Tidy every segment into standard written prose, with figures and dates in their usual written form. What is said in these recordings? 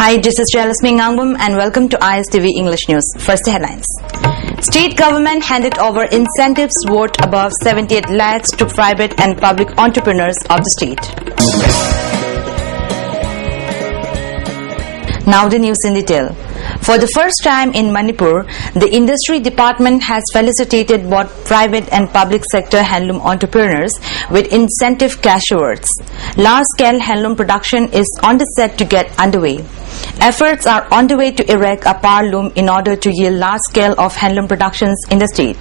Hi, this is Jalasmi Ngangum and welcome to ISTV English News. First headlines. State government handed over incentives worth above 78 lakhs to private and public entrepreneurs of the state. Now the news in detail. For the first time in Manipur, the industry department has felicitated both private and public sector handloom entrepreneurs with incentive cash awards. Large-scale handloom production is on the set to get underway. Efforts are on the way to erect a power loom in order to yield large scale of handloom productions in the state.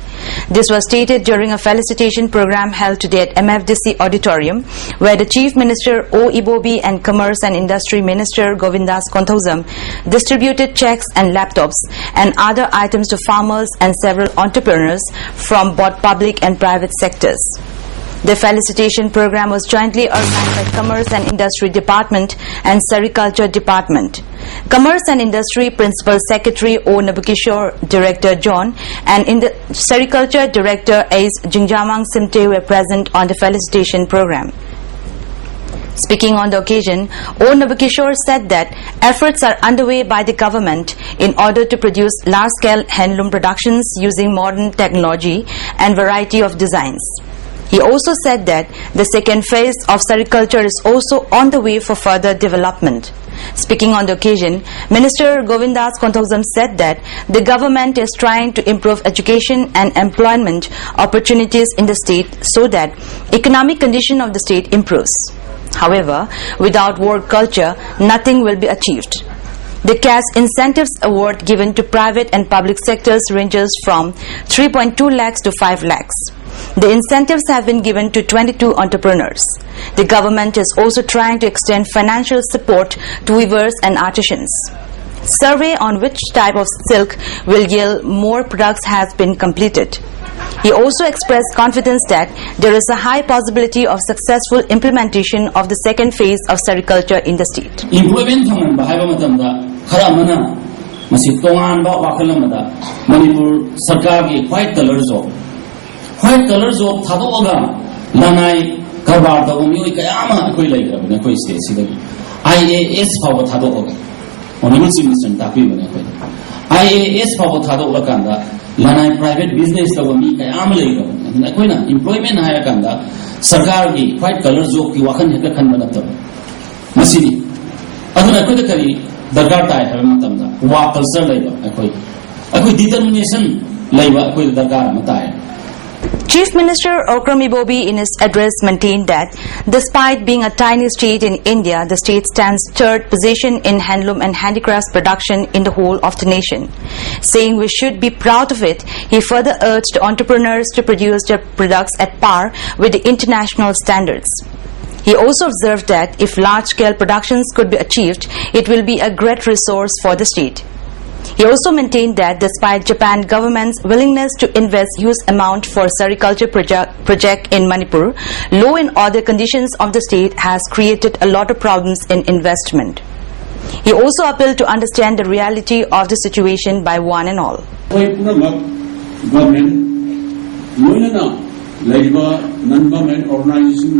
This was stated during a felicitation program held today at MFDC Auditorium, where the Chief Minister O. Ibobi and Commerce and Industry Minister Govindas Konthouzam distributed checks and laptops and other items to farmers and several entrepreneurs from both public and private sectors. The felicitation program was jointly organized by Commerce and Industry Department and Sericulture Department. Commerce and Industry Principal Secretary O. Nabukishore, Director John, and Sericulture Director Ace Jingjamang Simte were present on the felicitation program. Speaking on the occasion, O. Nabukishore said that efforts are underway by the government in order to produce large-scale handloom productions using modern technology and variety of designs. He also said that the second phase of sericulture is also on the way for further development. Speaking on the occasion, Minister Govindas Konthouzam said that the government is trying to improve education and employment opportunities in the state so that economic condition of the state improves. However, without work culture, nothing will be achieved. The cash incentives award given to private and public sectors ranges from 3.2 lakhs to 5 lakhs. The incentives have been given to 22 entrepreneurs. The government is also trying to extend financial support to weavers and artisans. Survey on which type of silk will yield more products has been completed. He also expressed confidence that there is a high possibility of successful implementation of the second phase of sericulture in the state. White colors of Tadoga, Lanai, Kabar, the Kayama, Quilay, state, IAS Power Tadoga, on the Muslim Tapi, IAS Power Tadoga, Lanai private business of Amala, and Aquina, employment Hayakanda, Sarkari, white colors of Kiwakan Hekakan Masini. Other critically, the Gartai have Matamda, Wakal Sir labor, I quit determination labor with the Gar Matai. Chief Minister Okram Ibobi in his address maintained that despite being a tiny state in India, the state stands third position in handloom and handicrafts production in the whole of the nation. Saying we should be proud of it, he further urged entrepreneurs to produce their products at par with the international standards. He also observed that if large-scale productions could be achieved, it will be a great resource for the state. He also maintained that despite Japan government's willingness to invest huge amount for sericulture project in Manipur, law and order conditions of the state has created a lot of problems in investment. He also appealed to understand the reality of the situation by one and all. Non-government organization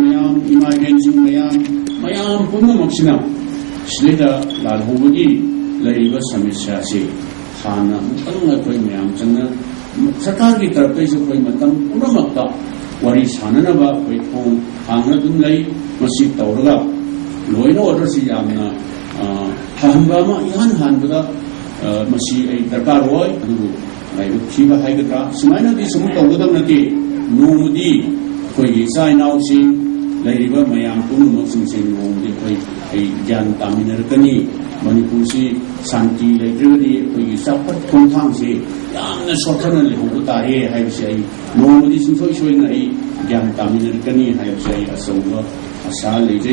Hana, Sakari Tarpes of Matam, Uramaka, Waris Hananaba, Waitong, Hanadunlay, Masik Tauraga, Loino orders Yamna, Hambama, Yan Hanbuda, Masi Takaroi, like Kiva Hagatra, Simana di Sumutanati, Numudi, Koyisa now sing, Ladiva Mayam Punu, sing Nomdi, a Jan Taminarkani. Manipusi, Santi, Lady, Sapat, Tontansi, Yan, Sotanali, Hutare, I say, nobody is showing a young Taminarkani, I say, a silver, a salad.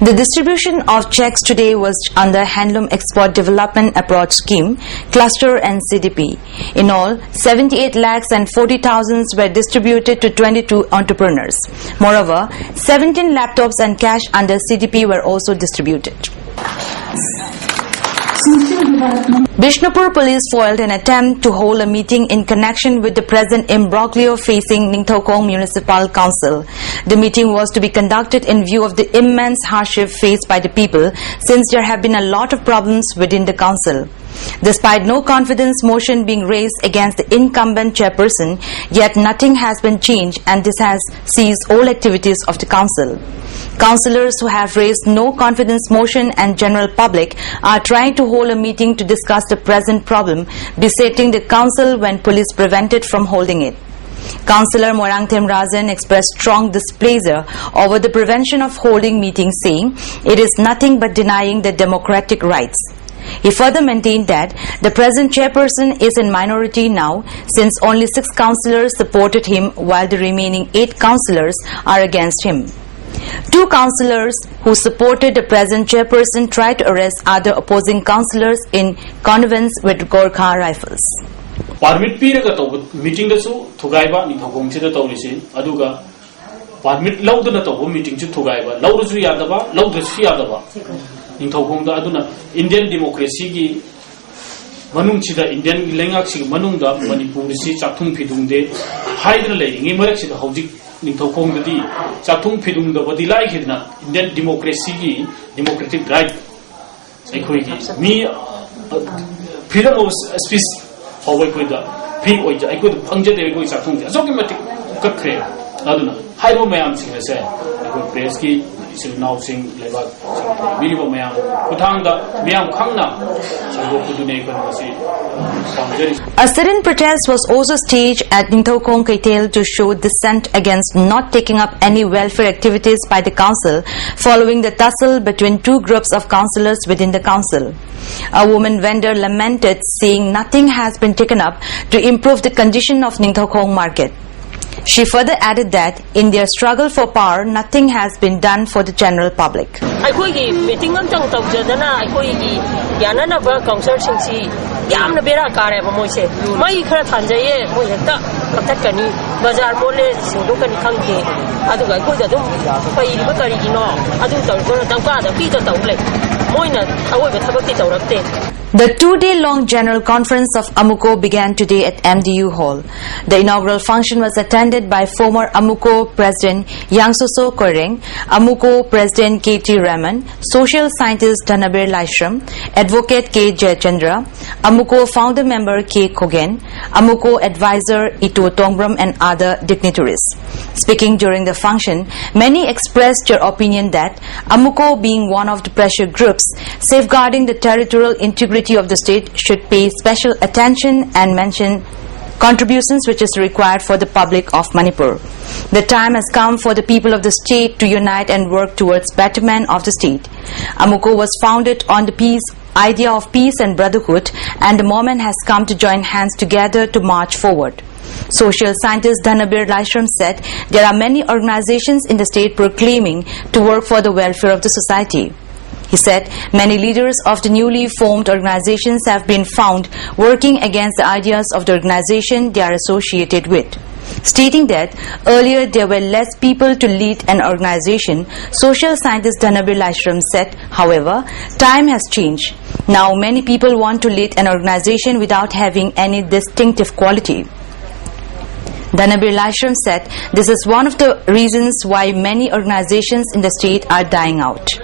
The distribution of checks today was under Handloom Export Development Approach Scheme, Cluster and CDP. In all, 78 lakhs and 40,000 were distributed to 22 entrepreneurs. Moreover, 17 laptops and cash under CDP were also distributed. Sincere Bishnupur police foiled an attempt to hold a meeting in connection with the present imbroglio facing Ningthokong Municipal Council. The meeting was to be conducted in view of the immense hardship faced by the people since there have been a lot of problems within the council. Despite no confidence motion being raised against the incumbent chairperson, yet nothing has been changed and this has seized all activities of the council. Councillors who have raised no confidence motion and general public are trying to hold a meeting to discuss the present problem besetting the council when police prevented from holding it. Councillor Morangthem Rajan expressed strong displeasure over the prevention of holding meetings, saying it is nothing but denying the democratic rights. He further maintained that the present chairperson is in minority now since only 6 councillors supported him while the remaining 8 councillors are against him. 2 councillors who supported the present chairperson tried to arrest other opposing councillors in connivance with Gorkha Rifles. Permit piraga to meeting da su thugaiba ni thogong chida tawrisi aduga permit laudana to meeting chu thugaiba laurusu yadaba laudrusu yadaba ning thogong da aduna Indian democracy gi manung chida Indian lengak si manung da Manipur si chakthung phidungde haidra leingi marak sida hojik ning thogong da di chakthung phidung da badi lai khidna Indian democracy gi democratic right ekhoi gi mi freedom of speech Away with the people, I could puncture the go Satung, a documentic cray. Aduna, Hydro Mayam singer said, I could Preski, now sing Leva, Minimum Mayam, Putanga, Miam Kangna, so go to the A sit-in protest was also staged at Ningthokong Kaitel to show dissent against not taking up any welfare activities by the council following the tussle between 2 groups of councillors within the council. A woman vendor lamented, saying nothing has been taken up to improve the condition of Ningthokong market. She further added that in their struggle for power, nothing has been done for the general public. yamna bera kare ba moise mai khara thanjaye mo hekta kathakani bazar mole sindu kan khangke adu ga ko da dum pai ba kari gino adu taw ko taw ka da pi ta taw le moina awai ba thabak ti taw rakte. The 2-day-long General Conference of Amuko began today at MDU Hall. The inaugural function was attended by former Amuko President Yangsoso Koreng, Amuko President K.T. Raman, Social Scientist Dhanabir Laishram, Advocate K. Jayachandra, Amuko Founder Member K. Kogen, Amuko Advisor Ito Tongbram and other dignitaries. Speaking during the function, many expressed their opinion that Amuko, being one of the pressure groups safeguarding the territorial integrity of the state, should pay special attention and mention contributions which is required for the public of Manipur. The time has come for the people of the state to unite and work towards betterment of the state. Amuko was founded on the idea of peace and brotherhood, and the moment has come to join hands together to march forward. Social scientist Dhanabir Laishram said there are many organizations in the state proclaiming to work for the welfare of the society. He said many leaders of the newly formed organizations have been found working against the ideas of the organization they are associated with. Stating that earlier there were less people to lead an organization, social scientist Dhanabir Laishram said, however, time has changed. Now many people want to lead an organization without having any distinctive quality. Dhanabir Laishram said this is one of the reasons why many organizations in the state are dying out.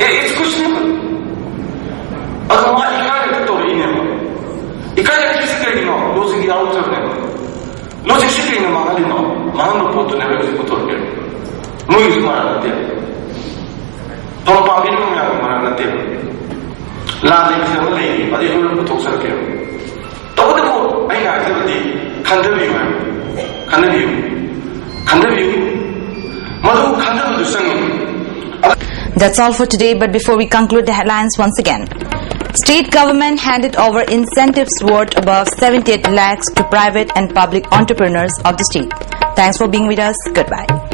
It's questionable. Otherwise, you can't do it. You can't physically know, losing the outer level. Losing shipping in Mahalino, Mahano put to never put on here. No use Maranate. Don't pump in Maranate. Landing family, but you will put also here. Don't go, I activity, That's all for today, but before we conclude the headlines once again. State government handed over incentives worth above 78 lakhs to private and public entrepreneurs of the state. Thanks for being with us. Goodbye.